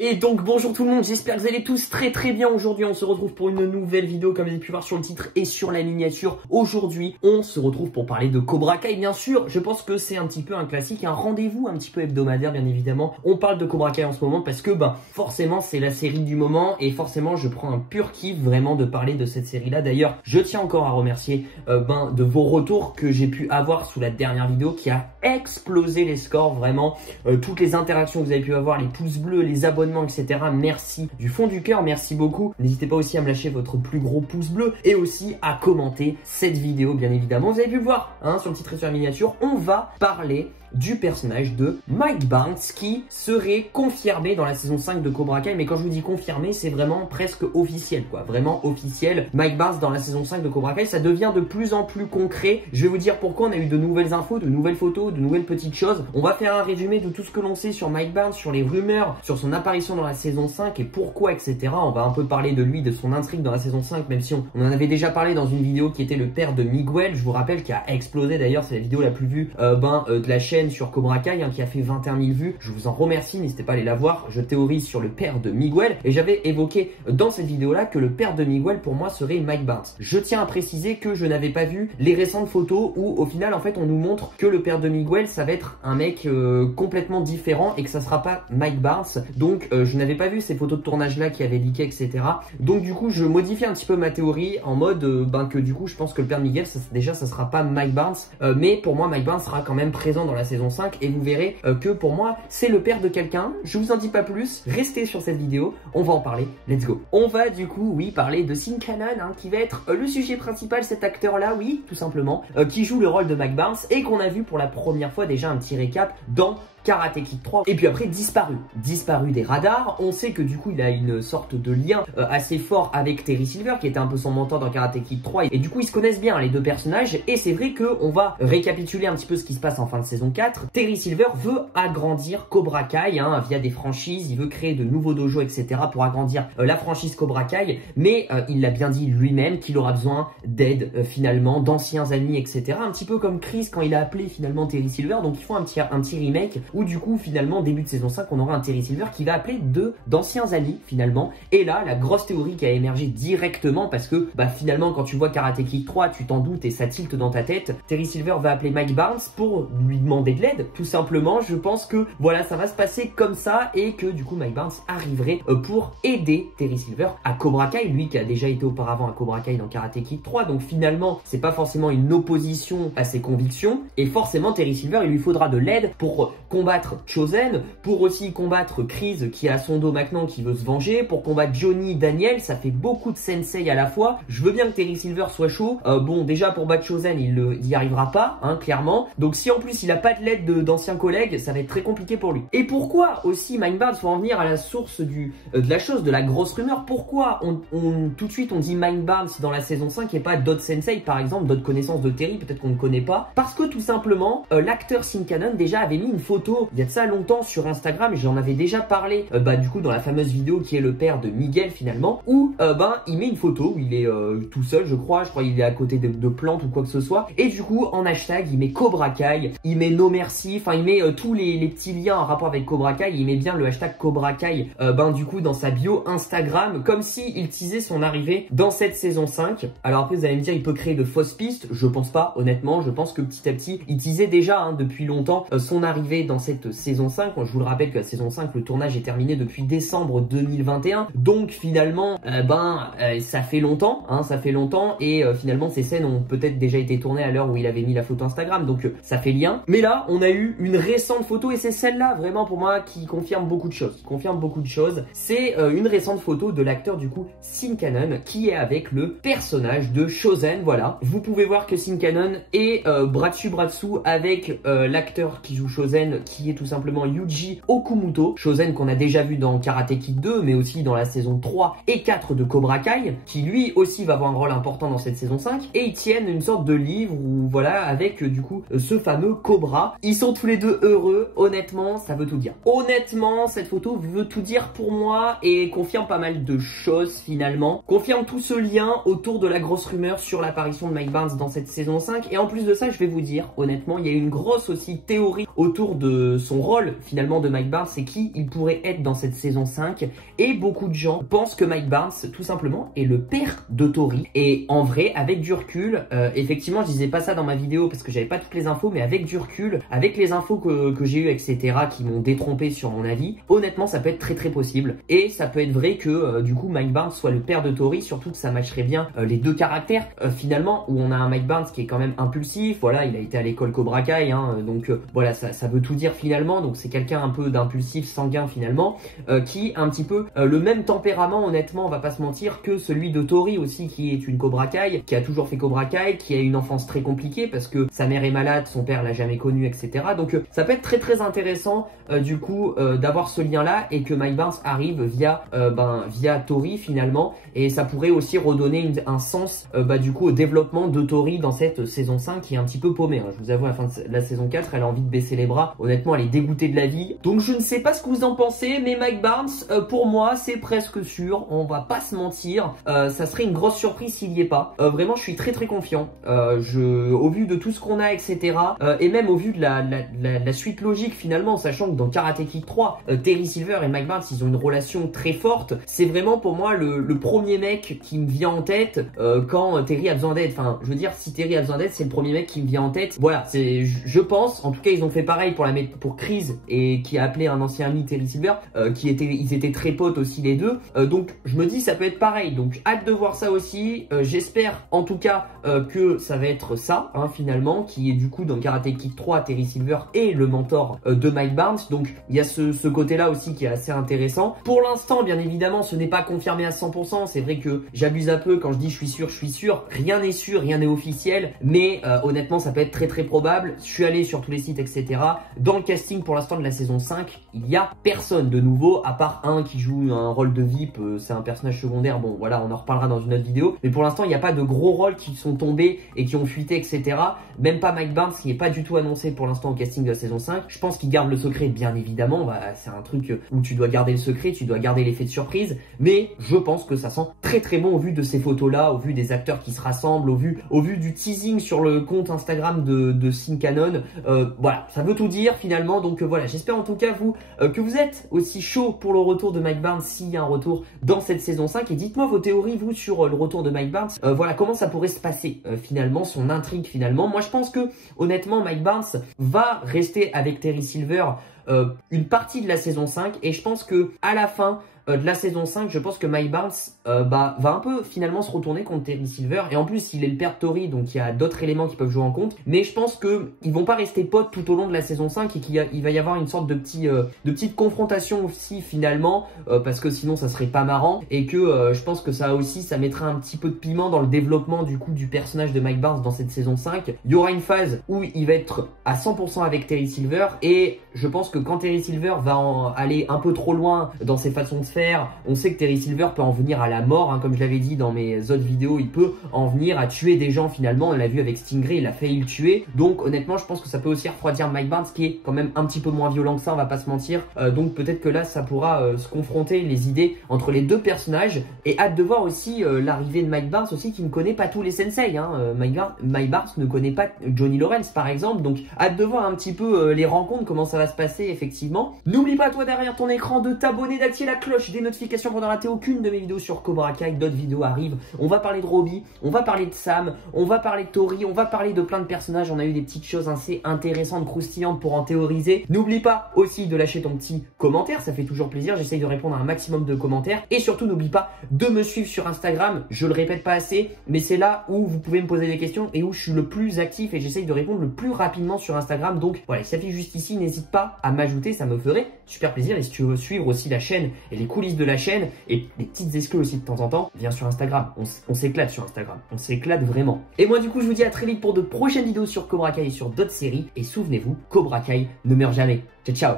Et donc bonjour tout le monde, j'espère que vous allez tous très bien. Aujourd'hui on se retrouve pour une nouvelle vidéo comme vous avez pu voir sur le titre et sur la miniature. Aujourd'hui on se retrouve pour parler de Cobra Kai bien sûr. Je pense que c'est un petit peu un classique, un rendez-vous un petit peu hebdomadaire bien évidemment. On parle de Cobra Kai en ce moment parce que forcément c'est la série du moment et forcément je prends un pur kiff vraiment de parler de cette série là. D'ailleurs je tiens encore à remercier de vos retours que j'ai pu avoir sous la dernière vidéo qui a explosé les scores vraiment. Toutes les interactions que vous avez pu avoir, les pouces bleus, les abonnements, etc. Merci du fond du cœur, merci beaucoup. N'hésitez pas aussi à me lâcher votre plus gros pouce bleu et aussi à commenter cette vidéo bien évidemment. Vous avez pu le voir sur le titre et sur la miniature, on va parler du personnage de Mike Barnes qui serait confirmé dans la saison 5 de Cobra Kai. Mais quand je vous dis confirmé, c'est vraiment presque officiel quoi, vraiment officiel. Mike Barnes dans la saison 5 de Cobra Kai, ça devient de plus en plus concret. Je vais vous dire pourquoi. On a eu de nouvelles infos, de nouvelles photos, de nouvelles petites choses. On va faire un résumé de tout ce que l'on sait sur Mike Barnes, sur les rumeurs, sur son apparition dans la saison 5 et pourquoi, etc. On va un peu parler de lui, de son intrigue dans la saison 5, même si on en avait déjà parlé dans une vidéo qui était le père de Miguel, je vous rappelle, qui a explosé d'ailleurs. C'est la vidéo la plus vue de la chaîne sur Cobra Kai, qui a fait 21 000 vues. Je vous en remercie, n'hésitez pas à aller la voir. Je théorise sur le père de Miguel et j'avais évoqué dans cette vidéo là que le père de Miguel pour moi serait Mike Barnes. Je tiens à préciser que je n'avais pas vu les récentes photos où au final en fait on nous montre que le père de Miguel ça va être un mec complètement différent et que ça sera pas Mike Barnes. Donc je n'avais pas vu ces photos de tournage là qui avaient leaké, etc. Donc du coup je modifie un petit peu ma théorie en mode que du coup je pense que le père de Miguel ça sera pas Mike Barnes, mais pour moi Mike Barnes sera quand même présent dans la saison 5 et vous verrez que pour moi c'est le père de quelqu'un. Je vous en dis pas plus, restez sur cette vidéo, on va en parler, let's go. On va du coup parler de Sean Kanon qui va être le sujet principal, cet acteur là, oui tout simplement, qui joue le rôle de Mike Barnes et qu'on a vu pour la première fois déjà un petit récap dans Karate Kid 3 et puis après disparu des radars. On sait que du coup il a une sorte de lien assez fort avec Terry Silver qui était un peu son mentor dans Karate Kid 3 et du coup ils se connaissent bien les deux personnages et c'est vrai que on va récapituler un petit peu ce qui se passe en fin de saison 4. Terry Silver veut agrandir Cobra Kai via des franchises, il veut créer de nouveaux dojos, etc. pour agrandir la franchise Cobra Kai, mais il l'a bien dit lui-même qu'il aura besoin d'aide finalement, d'anciens amis, etc. Un petit peu comme Chris quand il a appelé finalement Terry Silver. Donc ils font un petit remake où du coup finalement début de saison 5 on aura un Terry Silver qui va appeler d'anciens amis finalement. Et là la grosse théorie qui a émergé directement parce que finalement quand tu vois Karate Kid 3 tu t'en doutes et ça tilte dans ta tête, Terry Silver va appeler Mike Barnes pour lui demander de l'aide tout simplement. Je pense que voilà ça va se passer comme ça et que du coup Mike Barnes arriverait pour aider Terry Silver à Cobra Kai, lui qui a déjà été auparavant à Cobra Kai dans Karate Kid 3. Donc finalement c'est pas forcément une opposition à ses convictions et forcément Terry Silver il lui faudra de l'aide pour combattre Chosen, pour aussi combattre Chris qui est à son dos maintenant qui veut se venger, pour combattre Johnny, Daniel. Ça fait beaucoup de sensei à la fois. Je veux bien que Terry Silver soit chaud. Bon déjà pour battre Chosen il y arrivera pas clairement. Donc si en plus il a pas de l'aide d'anciens collègues ça va être très compliqué pour lui. Et pourquoi aussi Mike Barnes, faut en venir à la source de la chose, de la grosse rumeur. Pourquoi tout de suite on dit Mike Barnes dans la saison 5 et pas d'autres sensei par exemple, d'autres connaissances de Terry peut-être qu'on ne connaît pas. Parce que tout simplement l'acteur Sean Kanon déjà avait mis une photo il y a de ça longtemps sur Instagram, j'en avais déjà parlé du coup dans la fameuse vidéo qui est le père de Miguel finalement, où il met une photo où il est tout seul je crois il est à côté de plantes ou quoi que ce soit et du coup en hashtag il met Cobra Kai, il met No Mercy, enfin il met tous les petits liens en rapport avec Cobra Kai, il met bien le hashtag Cobra Kai du coup dans sa bio Instagram comme si il teasait son arrivée dans cette saison 5. Alors après vous allez me dire il peut créer de fausses pistes, je pense pas honnêtement, je pense que petit à petit il teasait déjà depuis longtemps son arrivée dans cette saison 5. Je vous le rappelle que la saison 5 le tournage est terminé depuis décembre 2021 donc finalement ça fait longtemps et finalement ces scènes ont peut-être déjà été tournées à l'heure où il avait mis la photo Instagram donc ça fait lien. Mais là on a eu une récente photo et c'est celle-là vraiment pour moi qui confirme beaucoup de choses, c'est une récente photo de l'acteur du coup Sean Kanon qui est avec le personnage de Chosen. Voilà, vous pouvez voir que Sean Kanon est bras dessous avec l'acteur qui joue Chosen qui est tout simplement Yuji Okumuto. Chosen qu'on a déjà vu dans Karate Kid 2 mais aussi dans la saison 3 et 4 de Cobra Kai qui lui aussi va avoir un rôle important dans cette saison 5 et ils tiennent une sorte de livre où voilà avec du coup ce fameux Cobra. Ils sont tous les deux heureux, honnêtement ça veut tout dire. Honnêtement cette photo veut tout dire pour moi et confirme pas mal de choses finalement. Confirme tout ce lien autour de la grosse rumeur sur l'apparition de Mike Barnes dans cette saison 5 et en plus de ça je vais vous dire honnêtement il y a une grosse aussi théorie autour de son rôle finalement de Mike Barnes et qui il pourrait être dans cette saison 5. Et beaucoup de gens pensent que Mike Barnes, tout simplement, est le père de Tori. Et en vrai, avec du recul, effectivement, je disais pas ça dans ma vidéo parce que j'avais pas toutes les infos, mais avec du recul, avec les infos que j'ai eues, etc., qui m'ont détrompé sur mon avis, honnêtement, ça peut être très très possible. Et ça peut être vrai que du coup, Mike Barnes soit le père de Tori, surtout que ça matcherait bien les deux caractères, finalement, où on a un Mike Barnes qui est quand même impulsif. Voilà, il a été à l'école Cobra Kai, hein, donc voilà, ça veut tout dire finalement. Donc c'est quelqu'un un peu d'impulsif, sanguin finalement, qui a un petit peu le même tempérament, honnêtement, on va pas se mentir, que celui de Tori aussi, qui est une Cobra Kai, qui a toujours fait Cobra Kai, qui a une enfance très compliquée parce que sa mère est malade, son père l'a jamais connue, etc. Donc ça peut être très très intéressant du coup d'avoir ce lien là et que Mike Barnes arrive via Tori finalement, et ça pourrait aussi redonner un sens du coup au développement de Tori dans cette saison 5 qui est un petit peu paumée, hein. Je vous avoue, à la fin de la saison 4, elle a envie de baisser les bras, honnêtement elle est dégoûtée de la vie. Donc je ne sais pas ce que vous en pensez, mais Mike Barnes, pour moi c'est presque sûr, on va pas se mentir, ça serait une grosse surprise s'il y est pas. Vraiment je suis très très confiant, au vu de tout ce qu'on a, etc., et même au vu de la suite logique finalement, sachant que dans Karate Kid 3, Terry Silver et Mike Barnes ils ont une relation très forte. C'est vraiment pour moi le premier mec qui me vient en tête quand Terry a besoin d'aide. Enfin je veux dire, si Terry a besoin d'aide, c'est le premier mec qui me vient en tête. Voilà, je pense, en tout cas ils ont fait pareil pour Chris, et qui a appelé un ancien ami, Terry Silver, ils étaient très potes aussi les deux, donc je me dis ça peut être pareil, donc hâte de voir ça aussi. J'espère en tout cas que ça va être ça, hein, finalement, qui est du coup dans Karate Kid 3, Terry Silver est le mentor de Mike Barnes, donc il y a ce côté là aussi qui est assez intéressant. Pour l'instant bien évidemment ce n'est pas confirmé à 100%, c'est vrai que j'abuse un peu quand je dis je suis sûr, rien n'est sûr, rien n'est officiel, mais honnêtement ça peut être très très probable. Je suis allé sur tous les sites, etc. Dans le casting pour l'instant de la saison 5, il y a personne de nouveau, à part un qui joue un rôle de VIP, c'est un personnage secondaire, bon voilà, on en reparlera dans une autre vidéo, mais pour l'instant il n'y a pas de gros rôles qui sont tombés et qui ont fuité, etc. Même pas Mike Barnes qui n'est pas du tout annoncé pour l'instant au casting de la saison 5. Je pense qu'il garde le secret, bien évidemment, c'est un truc où tu dois garder le secret, tu dois garder l'effet de surprise, mais je pense que ça sent très très bon au vu de ces photos là, au vu des acteurs qui se rassemblent, au vu du teasing sur le compte Instagram de Sin Canon. Voilà, ça veut tout dire finalement, donc voilà, j'espère en tout cas vous que vous êtes aussi chaud pour le retour de Mike Barnes s'il y a un retour dans cette saison 5, et dites-moi vos théories vous sur le retour de Mike Barnes, voilà, comment ça pourrait se passer finalement, son intrigue finalement. Moi je pense que honnêtement Mike Barnes va rester avec Terry Silver une partie de la saison 5, et je pense que à la fin de la saison 5, je pense que Mike Barnes va un peu finalement se retourner contre Terry Silver, et en plus il est le père de Tori, donc il y a d'autres éléments qui peuvent jouer en compte, mais je pense que ils vont pas rester potes tout au long de la saison 5 et qu'il va y avoir une sorte de petite confrontation aussi finalement, parce que sinon ça serait pas marrant, et que je pense que ça mettra un petit peu de piment dans le développement du coup du personnage de Mike Barnes dans cette saison 5. Il y aura une phase où il va être à 100% avec Terry Silver, et je pense que quand Terry Silver va aller un peu trop loin dans ses façons de faire, on sait que Terry Silver peut en venir à la mort, hein, comme je l'avais dit dans mes autres vidéos, il peut en venir à tuer des gens finalement. On l'a vu avec Stingray, il a failli le tuer, donc honnêtement je pense que ça peut aussi refroidir Mike Barnes, qui est quand même un petit peu moins violent que ça, on va pas se mentir, donc peut-être que là ça pourra se confronter les idées entre les deux personnages, et hâte de voir aussi l'arrivée de Mike Barnes aussi, qui ne connaît pas tous les sensei, hein. Mike Barnes ne connaît pas Johnny Lawrence par exemple, donc hâte de voir un petit peu les rencontres, comment ça va se passer effectivement. N'oublie pas toi derrière ton écran de t'abonner, d'activer la cloche des notifications pour ne rater aucune de mes vidéos sur Cobra Kai. D'autres vidéos arrivent, on va parler de Robbie, on va parler de Sam, on va parler de Tori, on va parler de plein de personnages, on a eu des petites choses assez intéressantes, croustillantes pour en théoriser. N'oublie pas aussi de lâcher ton petit commentaire, ça fait toujours plaisir, j'essaye de répondre à un maximum de commentaires, et surtout n'oublie pas de me suivre sur Instagram, je le répète pas assez, mais c'est là où vous pouvez me poser des questions et où je suis le plus actif, et j'essaye de répondre le plus rapidement sur Instagram. Donc voilà, il s'affiche juste ici, n'hésite pas à m'ajouter, ça me ferait super plaisir. Et si tu veux suivre aussi la chaîne et les coulisses de la chaîne et les petites exclus aussi de temps en temps, viens sur Instagram, on s'éclate sur Instagram, on s'éclate vraiment. Et moi du coup je vous dis à très vite pour de prochaines vidéos sur Cobra Kai et sur d'autres séries, et souvenez-vous, Cobra Kai ne meurt jamais. Ciao ciao.